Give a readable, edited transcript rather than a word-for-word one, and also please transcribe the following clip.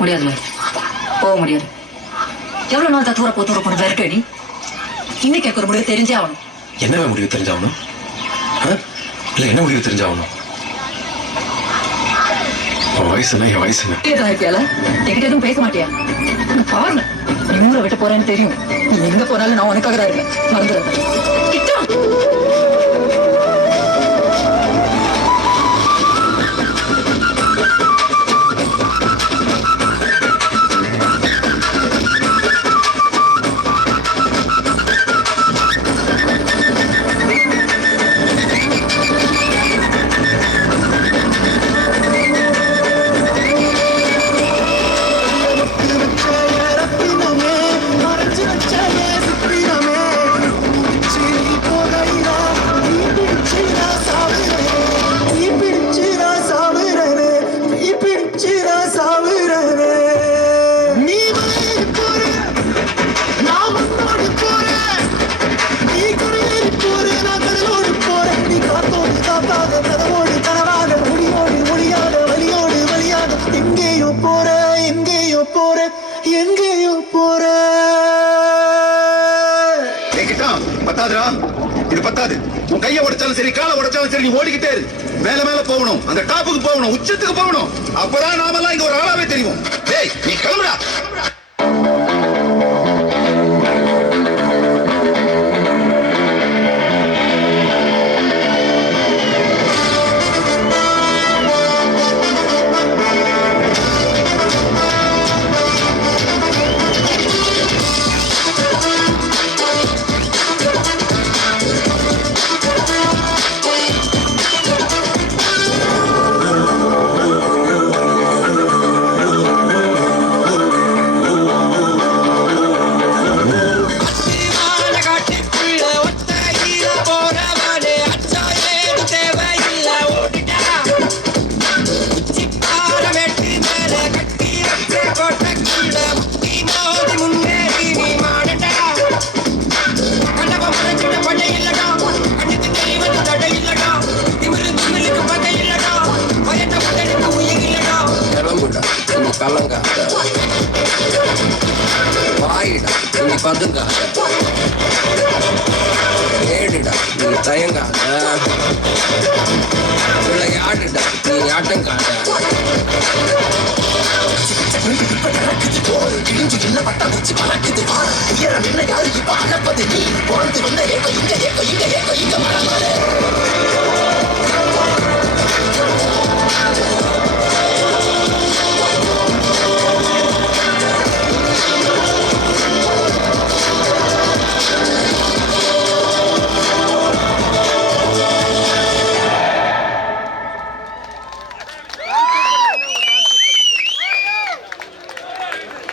முடியாது, போக முடியாது. எவ்வளவு நாள் தான் தூர போன விரட்டடி? இன்னைக்கு எனக்கு ஒரு முடிவு தெரிஞ்சே ஆகணும். என்ன முடிவு தெரிஞ்சாகணும்? இல்ல என்ன முடிவு தெரிஞ்சாகணும்? வயசு என்ன, என் வயசு என்ன? என்கிட்ட எதுவும் பேச மாட்டியா? பாருங்க, நீ ஊரை விட்டு போறேன்னு தெரியும். நீ எங்க போனாலும் நான் உனக்காக தான் இருக்கேன். மறந்துடுறேன். இது பத்தாது. உன் கையை உடைச்சாலும் சரி, காலை உடைச்சாலும் சரி, நீ ஓடிக்கிட்டே இரு. மேல மேல போகணும், அந்த டாப்புக்கு போகணும், உச்சத்துக்கு போகணும். அப்பதான் நாமெல்லாம் இங்க ஒரு ஆளாவே தெரியும். டேய், நீ கிளம்புடா. கலங்காத வாயிடா, நீ பதுங்காத ஏடுடா, நீ தயங்காத விளையாடுடா, நீ ஆட்டங்காத பட்டாச்சு பறக்குது. யாருக்கு அழப்பது நீ பொறுத்து வந்த ஏக இங்க ஏக இங்க ஏக